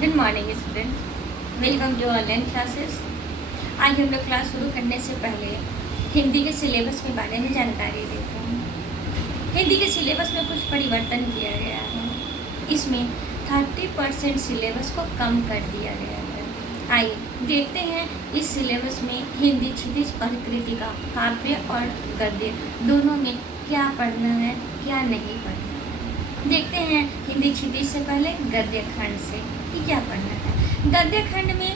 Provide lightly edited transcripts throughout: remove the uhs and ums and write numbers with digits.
Good morning student, welcome to online classes. आज हम लोग क्लास शुरू करने से पहले हिंदी के सिलेबस के बारे में जानकारी देते हैं। हिंदी के सिलेबस में कुछ परिवर्तन किया गया है। इसमें 30% सिलेबस को कम कर दिया गया है। आइए देखते हैं इस सिलेबस में हिंदी क्षितिज और कृतिका, काव्य और गद्य दोनों में क्या पढ़ना है, क्या नहीं पढ़ना है। देखते हैं हिंदी क्षितिज से पहले गद्य खंड से कि क्या पढ़ना है। गद्य खंड में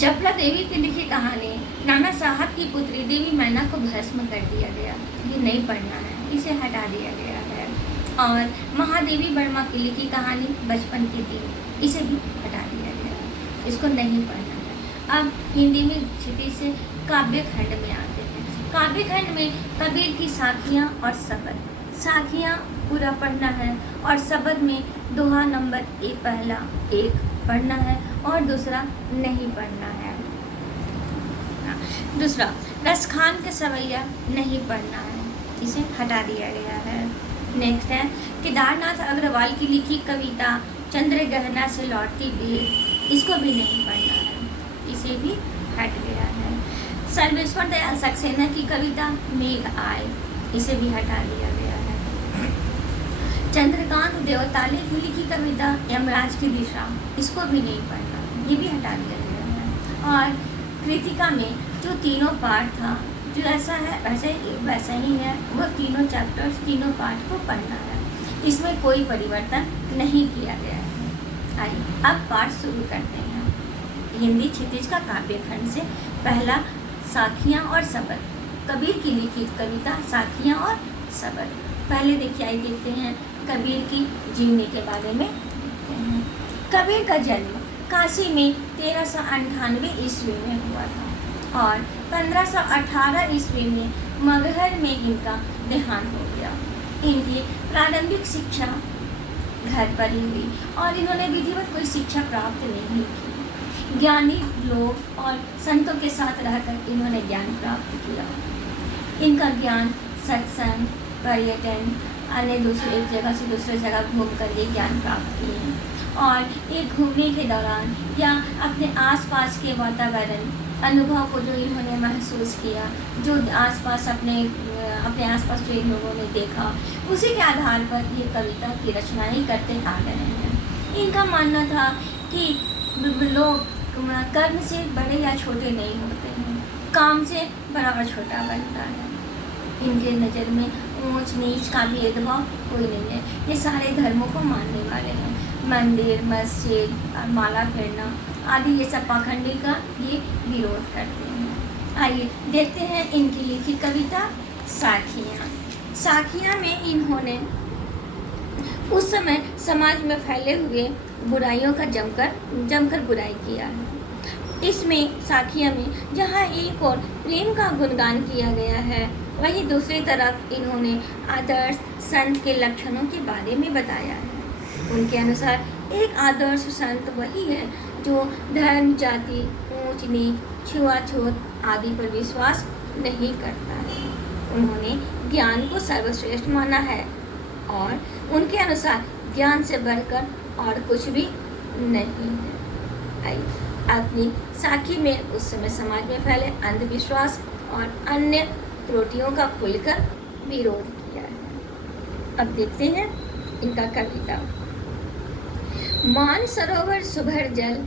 चपला देवी की लिखी कहानी नाना साहब की पुत्री देवी मैना को भस्म कर दिया गया, ये नहीं पढ़ना है, इसे हटा दिया गया है। और महादेवी वर्मा की लिखी कहानी बचपन के दिन, इसे भी हटा दिया गया है, इसको नहीं पढ़ना है। अब हिंदी में क्षितिज से काव्य खंड में आते हैं। काव्य खंड में कबीर की साखियाँ और शबद, साखियाँ पूरा पढ़ना है और शबद में दोहा नंबर पहला एक पढ़ना है और दूसरा नहीं पढ़ना है। दूसरा रसखान के सवैया नहीं पढ़ना है, इसे हटा दिया गया है। नेक्स्ट है केदारनाथ अग्रवाल की लिखी कविता चंद्रग्रहण से लौटती बेर, इसको भी नहीं पढ़ना है, इसे भी हट गया है। सर्वेश्वर दयाल सक्सेना की कविता मेघ आए, इसे भी हटा दिया गया है। चंद्रकांत देवताले की लिखी कविता यमराज की दिशा, इसको भी नहीं पढ़ना, ये भी हटा दिया गया है। और कृतिका में जो तीनों पाठ था, जो ऐसा है वैसा ही है, वो तीनों चैप्टर्स तीनों पाठ को पढ़ना है, इसमें कोई परिवर्तन नहीं किया गया है। आइए अब पाठ शुरू करते हैं। हिंदी क्षितिज का काव्य खंड से पहला साखियाँ और शबद, कबीर की लिखित कविता साखियाँ और शबद। पहले देखिए, आइए देखते हैं कबीर की जीवनी के बारे में देखते हैं। कबीर का जन्म काशी में 1398 ईस्वी में हुआ था और 1518 ईस्वी में मगहर में इनका देहांत हो गया। इनकी प्रारंभिक शिक्षा घर पर ही हुई और इन्होंने विधिवत कोई शिक्षा प्राप्त नहीं की। ज्ञानी लोग और संतों के साथ रहकर इन्होंने ज्ञान प्राप्त किया। इनका ज्ञान सत्संग, पर्यटन, अन्य दूसरे एक जगह से दूसरे जगह घूम कर ये ज्ञान प्राप्त किए और एक घूमने के दौरान या अपने आसपास के वातावरण अनुभव को जो इन्होंने महसूस किया, जो आसपास अपने आसपास जो इन लोगों ने देखा, उसी के आधार पर ये कविता की रचनाएं करते आ रहे हैं। इनका मानना था कि लोग कर्म से बड़े या छोटे नहीं होते हैं, काम से बड़ा और छोटा बनता है। इनके नज़र में ऊंच नीच का भेदभाव कोई नहीं है, ये सारे धर्मों को मानने वाले हैं। मंदिर, मस्जिद और माला फेरना आदि ये सब पाखंडी का ये विरोध करते हैं। आइए देखते हैं इनकी लिखित कविता साखियाँ। साखियाँ में इन्होंने उस समय समाज में फैले हुए बुराइयों का जमकर बुराई किया है। इसमें साखियाँ में जहाँ एक और प्रेम का गुणगान किया गया है, वहीं दूसरी तरफ इन्होंने आदर्श संत के लक्षणों के बारे में बताया है। उनके अनुसार एक आदर्श संत वही है जो धर्म, जाति, ऊंच नीच, छुआछूत आदि पर विश्वास नहीं करता है। उन्होंने ज्ञान को सर्वश्रेष्ठ माना है और उनके अनुसार ज्ञान से बढ़कर और कुछ भी नहीं है। अपनी साखी में उस समय समाज में फैले अंधविश्वास और अन्य त्रुटियों का खुलकर विरोध किया है। अब देखते हैं इनका कविता। मान सरोवर सुभर जल,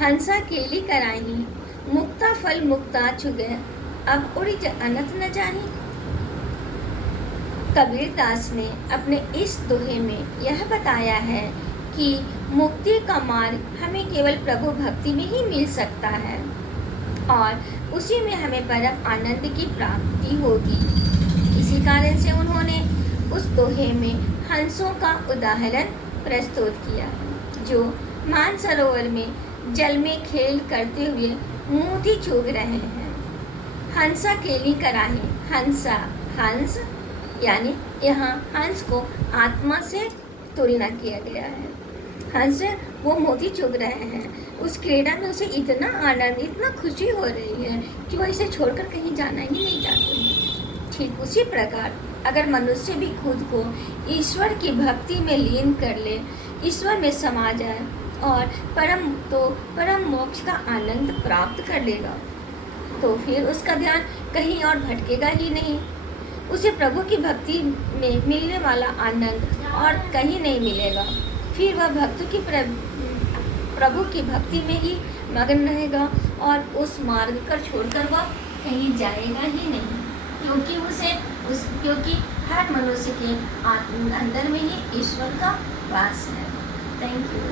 हंसा केली कराही, मुक्ता फल मुक्ता चुगे, अब उड़ी अनंत न जाही। कबीर दास ने अपने इस दोहे में यह बताया है कि मुक्ति का मार्ग हमें केवल प्रभु भक्ति में ही मिल सकता है और उसी में हमें परम आनंद की प्राप्ति होगी। इसी कारण से उन्होंने उस दोहे में हंसों का उदाहरण प्रस्तुत किया, जो मानसरोवर में जल में खेल करते हुए मोती चुग रहे हैं। हंसा केली कराही, हंसा हंस यानी यहाँ हंस को आत्मा से तुलना किया गया है। हंस वो मोती चुग रहे हैं, उस क्रीड़ा में उसे इतना आनंद, इतना खुशी हो रही है कि वो इसे छोड़कर कहीं जाना ही नहीं चाहते हैं। ठीक उसी प्रकार अगर मनुष्य भी खुद को ईश्वर की भक्ति में लीन कर ले, ईश्वर में समा जाए और परम मोक्ष का आनंद प्राप्त कर लेगा। तो फिर उसका ध्यान कहीं और भटकेगा ही नहीं। उसे प्रभु की भक्ति में मिलने वाला आनंद और कहीं नहीं मिलेगा। फिर वह प्रभु की भक्ति में ही मगन रहेगा और उस मार्ग कर छोड़कर वह कहीं जाएगा ही नहीं, क्योंकि हर मनुष्य के अंदर में ही ईश्वर का वास है। Thank you.